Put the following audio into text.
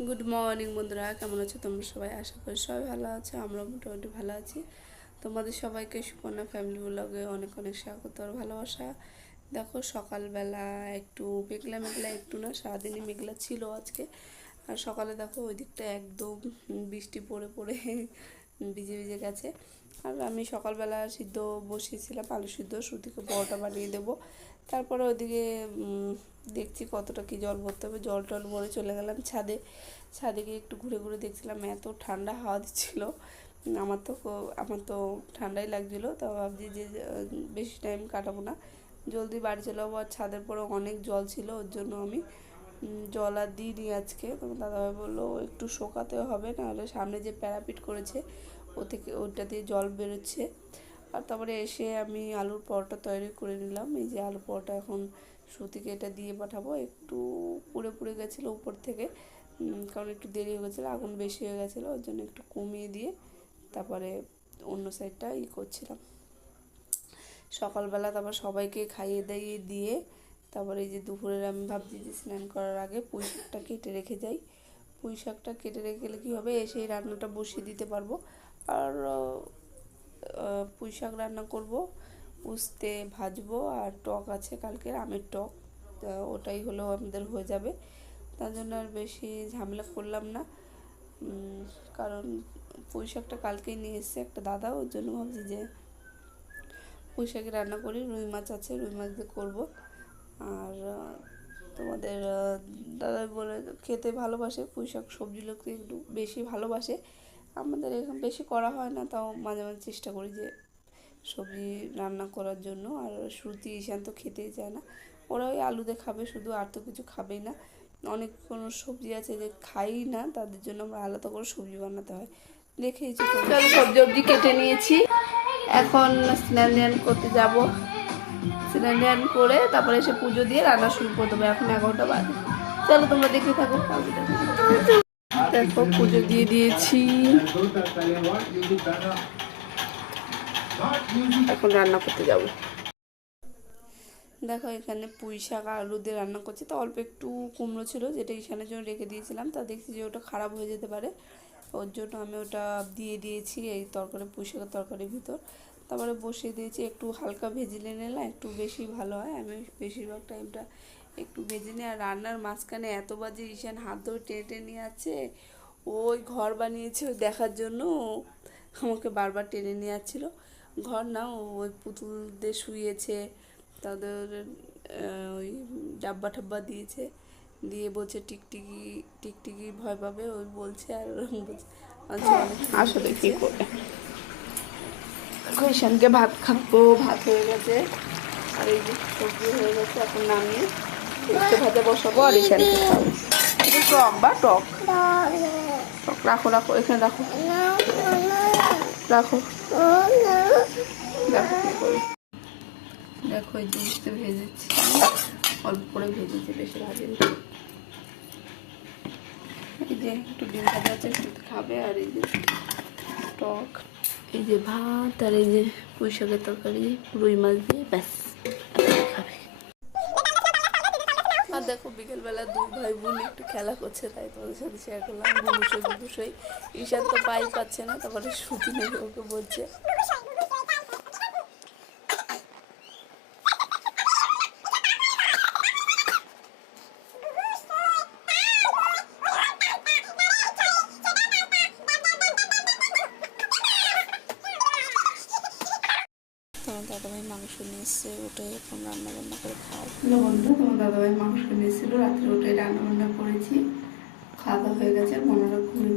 Good morning বন্ধুরা, কেমন আছো তোমরা সবাই? আশা করি সবাই ভালো আছে, আমরা মোটামুটি ভালো আছি। তোমাদের সবাইকে সুকন্যা ফ্যামিলি ব্লগে অনেক অনেক স্বাগত আর ভালোবাসা। দেখো সকালবেলা একটু মেঘলা মেঘলা, একটু না সারাদিনই মেঘলা ছিল আজকে। আর সকালে দেখো ওই দিকটা একদম বৃষ্টি পড়ে পড়ে ভিজে ভিজে গেছে। আর আমি সকালবেলা সিদ্ধ বসিয়েছিলাম, আলু সিদ্ধ, শ্রুতিকে বড়টা বানিয়ে দেবো। তারপরে ওইদিকে দেখছি কতটা কি জল ভরতে হবে, জল টল ভরে চলে গেলাম ছাদে। ছাদে গিয়ে একটু ঘুরে ঘুরে দেখছিলাম, এত ঠান্ডা হাওয়া দিচ্ছিলো। আমার তো ঠান্ডাই লাগছিলো। তো ভাবছি যে বেশি টাইম কাটাবো না, জলদি বাড়ি চলে যাবো। আর ছাদের পরে অনেক জল ছিল, ওর জন্য আমি জল আর দিইনি আজকে। তোমার দাদাভাই বললো একটু শোকাতে হবে, নাহলে সামনে যে প্যারাপিট করেছে ওইটা দিয়ে জল বেরোচ্ছে। আর তারপরে এসে আমি আলুর পরোটা তৈরি করে নিলাম। এই যে আলু পরোটা এখন শ্রুতিকে এটা দিয়ে পাঠাবো। একটু পুড়ে পুড়ে গেছিলো উপর থেকে, কারণ একটু দেরি হয়ে গেছিলো, আগুন বেশি হয়ে গেছিলো, ওর জন্য একটু কমিয়ে দিয়ে তারপরে অন্য সাইডটা করছিলাম। সকালবেলা তারপর সবাইকে খাইয়ে দাইয়ে দিয়ে তারপরে এই যে দুপুরের আমি ভাবছি যে স্নান করার আগে পুঁই শাকটা কেটে রেখে যাই। পুঁই শাকটা কেটে রেখে গেলে কী হবে, এসে এই রান্নাটা বসিয়ে দিতে পারবো। আর পুঁই শাক রান্না করব, উস্তে ভাজবো, আর টক আছে কালকের আমের টক, ওটাই হলেও আমাদের হয়ে যাবে। তার জন্য আর বেশি ঝামেলা করলাম না, কারণ পুঁই শাকটা কালকেই নিয়ে এসছে একটা দাদা, ওর জন্য ভাবছি যে পুঁই শাক রান্না করি। রুই মাছ আছে, রুই মাছ দিয়ে করবো। আর তোমাদের দাদা বলে খেতে ভালোবাসে পুঁই শাক, সবজি লোককে একটু বেশি ভালোবাসে। আমাদের এখানে বেশি করা হয় না, তাও মাঝে মাঝে চেষ্টা করি যে সবজি রান্না করার জন্য। আর শ্রুতি ঈশান তো খেতেই চায় না, ওরা ওই আলু দিয়ে খাবে শুধু, আর তো কিছু খাবেই না। অনেক কোনো সবজি আছে যে খাই না, তাদের জন্য আমরা আলাদা করে সবজি বানাতে হয়। দেখেইছি তো। সবজি সবজি কেটে নিয়েছি, এখন স্নান করতে যাব। স্নান করে তারপরে এসে পুজো দিয়ে রান্না শুরু করে দেবো। এখন 11টা বাজে, চলো তোমরা দেখতে থাকো। দেখো পুজো দিয়ে দিয়েছি, এখন রান্না করতে যাব। দেখো এখানে পুঁই শাক আলু দিয়ে রান্না করছি। তো অল্প একটু কুমড়ো ছিল, যেটা ঈশানের জন্য রেখে দিয়েছিলাম, তা দেখছি যে ওটা খারাপ হয়ে যেতে পারে, ওর জন্য আমি ওটা দিয়ে দিয়েছি এই তরকারি, পুঁই শাকের তরকারির ভিতর। তারপরে বসিয়ে দিয়েছি, একটু হালকা ভেজে নিলে একটু বেশি ভালো হয়। আমি বেশিরভাগ টাইমটা একটু ভেজে নিই। আর রান্নার মাঝখানে এত বাজে ঈশান হাত ধরে টেনে টেনে নিয়ে যাচ্ছে, ওই ঘর বানিয়েছে ওই দেখার জন্য আমাকে বারবার টেনে নিয়ে যাচ্ছিলো। ঘর না, ওই পুতুলদের শুয়েছে, তাদের ওই ডাব্বা ঠাব্বা দিয়েছে, দিয়ে বলছে টিকটিকি টিকটিকি ভয় পাবে, ওই বলছে। আর আসলে কী করে ঈশানকে ভাত খাবো, ভাত হয়ে গেছে, আর এই যে সবজি হয়ে গেছে, এখন নামিয়ে উঠতে ভাজা বসাবো আর ঈশানকে খাবো। টক বা টক টক রাখো রাখো, এখানে রাখো রাখো। দেখো কী করি, দেখো এই জিনিসটা ভেজেছি, অল্প করে ভেজেছি, বেশি ভাজিনি। এই যে একটু ডিম ভাজা আছে, একটু খাবে। আর এই যে টক, এই যে ভাত, আর এই যে পুঁই শাকের তরকারি রুই মাছ দিয়ে, ব্যাস খাবে। আর দেখো বিকেলবেলা দুই ভাই বোন একটু খেলা করছে, তাই তোমাদের সাথে শেয়ার করলাম। বুবুসই ঈশান তো পাই পাচ্ছে না, তারপরে সুতি নেই, ওকে বলছে। তোমার দাদাভাই মাংস নিয়ে এসছে, ওটাই এখন রান্না বান্না করে খাও। হ্যালো বন্ধু, তোমার দাদাভাই মাংস নিয়ে এসেছিলো রাত্রে, ওটাই রান্না বান্না করেছি। খাওয়া দাওয়া হয়ে গেছে, মনেরা ঘুমিয়ে